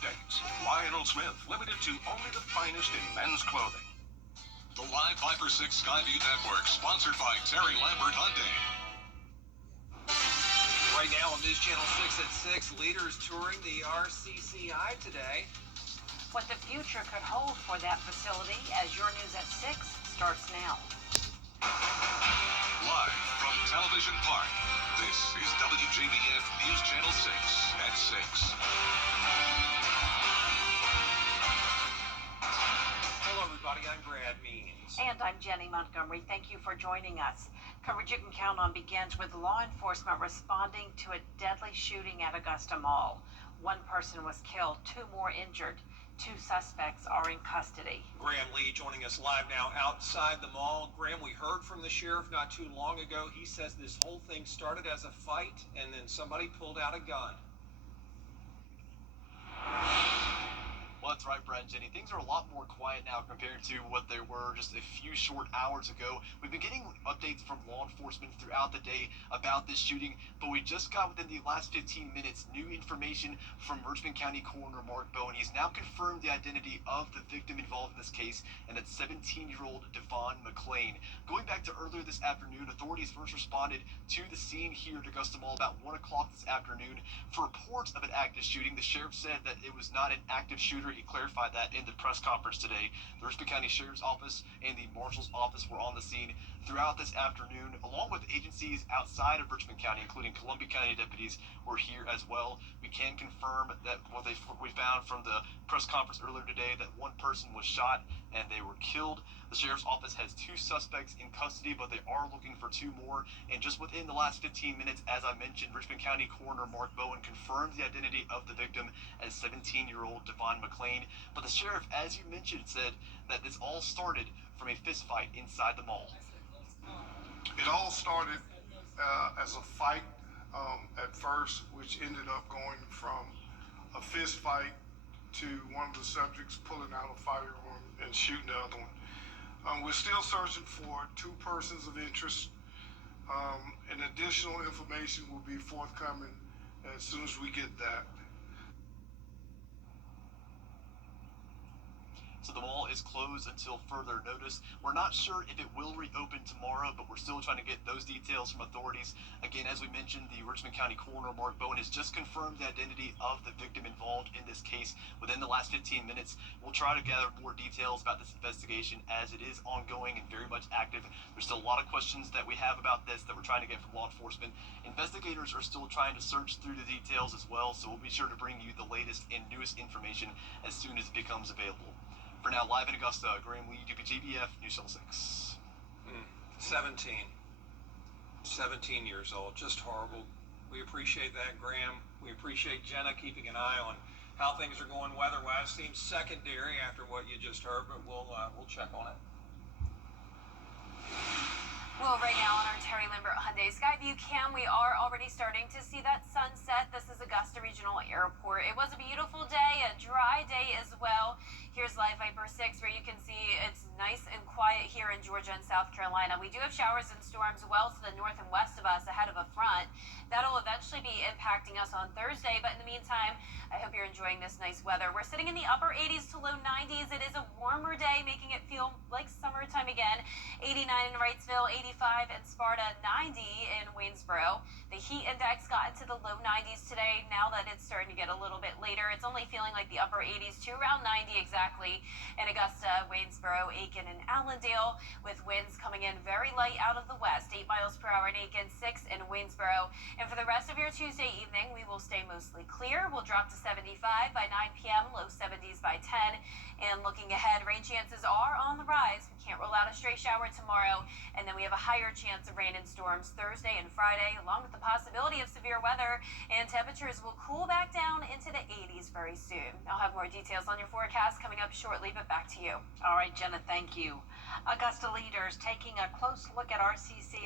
updates. Lionel Smith, limited to only the finest in men's clothing. The Live 5 for 6 Skyview Network, sponsored by Terry Lambert Hyundai. Right now on News Channel 6 at 6, leaders touring the RCCI today. What the future could hold for that facility as your News at 6 starts now. Live from Television Park, this is WJBF News Channel 6 at 6. Hello everybody, I'm Brad Means. And I'm Jenny Montgomery. Thank you for joining us. Coverage you can count on begins with law enforcement responding to a deadly shooting at Augusta Mall. One person was killed, 2 more injured. 2 suspects are in custody. Graham Lee joining us live now outside the mall. Graham, we heard from the sheriff not too long ago. He says this whole thing started as a fight and then somebody pulled out a gun. Well, that's right, Brad and Jenny. Things are a lot more quiet now compared to what they were just a few short hours ago. We've been getting updates from law enforcement throughout the day about this shooting, but we just got within the last 15 minutes new information from Richmond County Coroner Mark Bowen. He's now confirmed the identity of the victim involved in this case, and that's 17-year-old Devon McClain. Going back to earlier this afternoon, authorities first responded to the scene here at Augusta Mall about 1 o'clock this afternoon for reports of an active shooting. The sheriff said that it was not an active shooter. He clarified that in the press conference today. The Richmond County Sheriff's Office and the Marshal's Office were on the scene throughout this afternoon, along with agencies outside of Richmond County, including Columbia County deputies were here as well. We can confirm that what we found from the press conference earlier today, that 1 person was shot and they were killed. The Sheriff's Office has 2 suspects in custody, but they are looking for 2 more. And just within the last 15 minutes, as I mentioned, Richmond County Coroner Mark Bowen confirmed the identity of the victim as 17-year-old Devon McClain. But the sheriff, as you mentioned, said that this all started from a fist fight inside the mall. It all started as a fight at first, which ended up going from a fist fight to one of the subjects pulling out a firearm and shooting the other one. We're still searching for 2 persons of interest, and additional information will be forthcoming as soon as we get that. So the mall is closed until further notice. We're not sure if it will reopen tomorrow, but we're still trying to get those details from authorities. Again, as we mentioned, the Richmond County Coroner Mark Bowen has just confirmed the identity of the victim involved in this case within the last 15 minutes. We'll try to gather more details about this investigation as it is ongoing and very much active. There's still a lot of questions that we have about this that we're trying to get from law enforcement. Investigators are still trying to search through the details as well, so we'll be sure to bring you the latest and newest information as soon as it becomes available. For now, live in Augusta, Graham Lee, WJBF, News Channel 6. 17 years old, just horrible. We appreciate that, Graham. We appreciate Jenna keeping an eye on how things are going weather-wise. Seems secondary after what you just heard, but we'll check on it. Well, right now on our Terry Lambert Hyundai Skyview cam, we are already starting to see that sunset. This is Augusta Regional Airport. It was a beautiful day, a dry day as well. Here's Live Viper 6, where you can see it's nice and quiet here in Georgia and South Carolina. We do have showers and storms well to the north and west of us ahead of a front. That'll eventually be impacting us on Thursday, but in the meantime, I hope you're enjoying this nice weather. We're sitting in the upper 80s to low 90s. It is a warmer day, making it feel like summertime again. 89 in Wrightsville, 85 in Sparta, 90 in Waynesboro. The heat index got into the low 90s today. Now that it's starting to get a little bit later, it's only feeling like the upper 80s to around 90 exactly in Augusta, Waynesboro, Aiken, and Allendale, with winds coming in very light out of the west, 8 miles per hour in Aiken, 6 in Waynesboro. And for the rest of your Tuesday evening, we will stay mostly clear. We'll drop to 75 by 9 p.m., low 70s by 10. And looking ahead, rain chances are on the rise. We can't rule out a stray shower tomorrow. And then we have a higher chance of rain and storms Thursday and Friday, along with the possibility of severe weather. And temperatures will cool back down into the 80s very soon. I'll have more details on your forecast coming up shortly, but back to you. All right, Jenna, thank you. Augusta leaders taking a close look at RCCI.